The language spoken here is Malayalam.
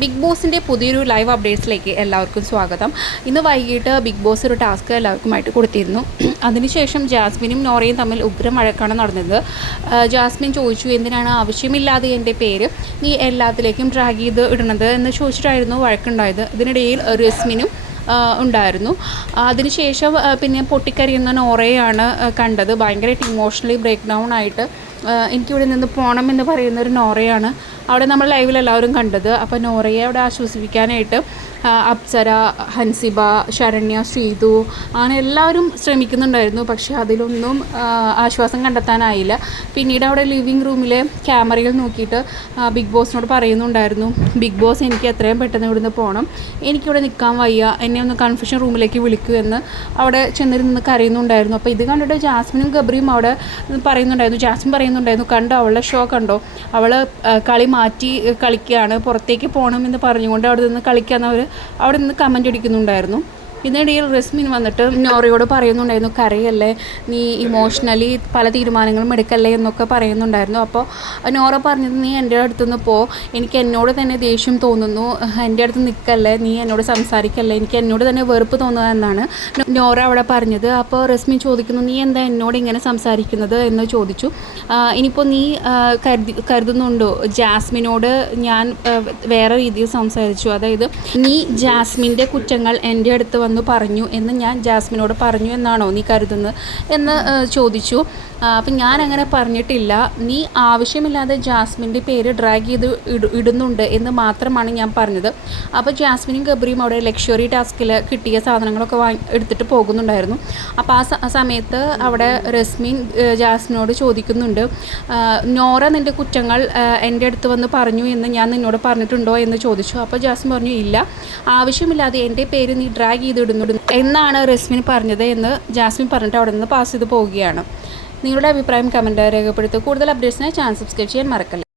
ബിഗ് ബോസിന്റെ പുതിയൊരു ലൈവ് അപ്ഡേറ്റ്സിലേക്ക് എല്ലാവർക്കും സ്വാഗതം. ഇന്ന് വൈകിട്ട് ബിഗ് ബോസ് ഒരു ടാസ്ക് എല്ലാവർക്കുമായിട്ട് കൊടുത്തിരുന്നു. അതിനുശേഷം ജാസ്മിനും നോറയും തമ്മിൽ ഉഗ്രം വഴക്കാണ് നടന്നത്. ജാസ്മിൻ ചോദിച്ചു എന്തിനാണ് ആവശ്യമില്ലാതെ എന്റെ പേര് നീ എല്ലാത്തിലേക്കും ഡ്രാഗ് ചെയ്ത് ഇടണത്? എന്ന് ചോദിച്ചിട്ടായിരുന്നു വഴക്കുണ്ടായത്. ഇതിനിടയിൽ റസ്മിനും ഉണ്ടായിരുന്നു. അതിനുശേഷം പിന്നെ പൊട്ടിക്കരിയുന്ന നോറയാണ് കണ്ടത്. ഭയങ്കരമായിട്ട് ഇമോഷണലി ബ്രേക്ക് ഡൗൺ ആയിട്ട് എനിക്കിവിടെ നിന്ന് പോകണം എന്ന് പറയുന്ന ഒരു നോറയാണ്. അവിടെ നമ്മൾ ലൈവിൽ എല്ലാവരും കണ്ടത്. അപ്പോൾ നോറയെ അവിടെ ആശ്വസിപ്പിക്കാനായിട്ട് അപ്സര ഹൻസിബ ശരണ്യ ശ്രീതു അങ്ങനെ എല്ലാവരും ശ്രമിക്കുന്നുണ്ടായിരുന്നു. പക്ഷേ അതിലൊന്നും ആശ്വാസം കണ്ടെത്താനായില്ല. പിന്നീട് അവിടെ ലിവിങ് റൂമിലെ ക്യാമറയിൽ നോക്കിയിട്ട് ബിഗ് ബോസിനോട് പറയുന്നുണ്ടായിരുന്നു ബിഗ് ബോസ് എനിക്ക് എത്രയും പെട്ടെന്ന് ഇവിടുന്ന് പോകണം എനിക്കിവിടെ നിൽക്കാൻ വയ്യ. എന്നെ ഒന്ന് കൺഫ്യൂഷൻ റൂമിലേക്ക് വിളിക്കൂ എന്ന് അവിടെ ചെന്നിരുന്ന് കരയുന്നുണ്ടായിരുന്നു. അപ്പോൾ ഇത് കണ്ടിട്ട് ജാസ്മിനും ഗബ്രിയും അവിടെ പറയുന്നുണ്ടായിരുന്നു. ജാസ്മിൻ പറയുന്നുണ്ടായിരുന്നു. കണ്ടോ അവളുടെ ഷോ കണ്ടോ? അവൾ കളി മാറ്റി കളിക്കുകയാണ് പുറത്തേക്ക് പോകണമെന്ന് പറഞ്ഞുകൊണ്ട് അവിടെ നിന്ന് കളിക്കാൻ അവർ അവിടെ നിന്ന് കമന്റ് അടിക്കുന്നുണ്ടായിരുന്നു. ഇതിനിടയിൽ റസ്മിൻ വന്നിട്ട് നോറയോട് പറയുന്നുണ്ടായിരുന്നു കരയല്ലേ? നീ ഇമോഷണലി പല തീരുമാനങ്ങളും എടുക്കല്ലേ? എന്നൊക്കെ പറയുന്നുണ്ടായിരുന്നു. അപ്പോൾ നോറ പറഞ്ഞത് നീ എന്റെ അടുത്തുനിന്ന് പോ. എനിക്ക് എന്നോട് തന്നെ ദേഷ്യം തോന്നുന്നു. എന്റെ അടുത്ത് നിൽക്കല്ലേ? നീ എന്നോട് സംസാരിക്കല്ലേ? എനിക്ക് എന്നോട് തന്നെ വെറുപ്പ് തോന്നുക എന്നാണ് നോറ അവിടെ പറഞ്ഞത്. അപ്പോൾ റസ്മിൻ ചോദിക്കുന്നു നീ എന്താ എന്നോട് ഇങ്ങനെ സംസാരിക്കുന്നത്? എന്ന് ചോദിച്ചു. ഇനിയിപ്പോൾ നീ കരുതി കരുതുന്നുണ്ടോ? ജാസ്മിനോട് ഞാൻ വേറെ രീതിയിൽ സംസാരിച്ചു. അതായത് നീ ജാസ്മിന്റെ കുറ്റങ്ങൾ എന്റെ അടുത്ത് വന്ന് പറഞ്ഞു എന്ന് ഞാൻ ജാസ്മിനോട് പറഞ്ഞു എന്നാണോ നീ കരുതുന്നത് എന്ന് ചോദിച്ചു. അപ്പം ഞാൻ അങ്ങനെ പറഞ്ഞിട്ടില്ല. നീ ആവശ്യമില്ലാതെ ജാസ്മിന്റെ പേര് ഡ്രാഗ് ചെയ്ത് ഇട ഇടുന്നുണ്ട് എന്ന് മാത്രമാണ് ഞാൻ പറഞ്ഞത്. അപ്പോൾ ജാസ്മിനും ഗബ്രിയും അവിടെ ലക്ഷറി ടാസ്കിൽ കിട്ടിയ സാധനങ്ങളൊക്കെ വാങ്ങി എടുത്തിട്ട് പോകുന്നുണ്ടായിരുന്നു. അപ്പോൾ ആ സമയത്ത് അവിടെ റസ്മിൻ ജാസ്മിനോട് ചോദിക്കുന്നുണ്ട് നോറ നിന്റെ കുറ്റങ്ങൾ എന്റെ അടുത്ത് വന്ന് പറഞ്ഞു എന്ന് ഞാൻ നിന്നോട് പറഞ്ഞിട്ടുണ്ടോ എന്ന് ചോദിച്ചു. അപ്പോൾ ജാസ്മിൻ പറഞ്ഞു ഇല്ല. ആവശ്യമില്ലാതെ എന്റെ പേര് നീ ഡ്രാഗ് ചെയ്ത് ഇടുന്നുണ്ട് എന്നാണ് റസ്മിൻ പറഞ്ഞത് എന്ന് ജാസ്മിൻ പറഞ്ഞിട്ട് അവിടെ നിന്ന് പാസ് ചെയ്ത് പോവുകയാണ്. നിങ്ങളുടെ അഭിപ്രായം കമന്റ് രേഖപ്പെടുത്തുക കൂടുതൽ അപ്ഡേറ്റ്സിനായി ചാനൽ സബ്സ്ക്രൈബ് ചെയ്യാൻ മറക്കല്ല.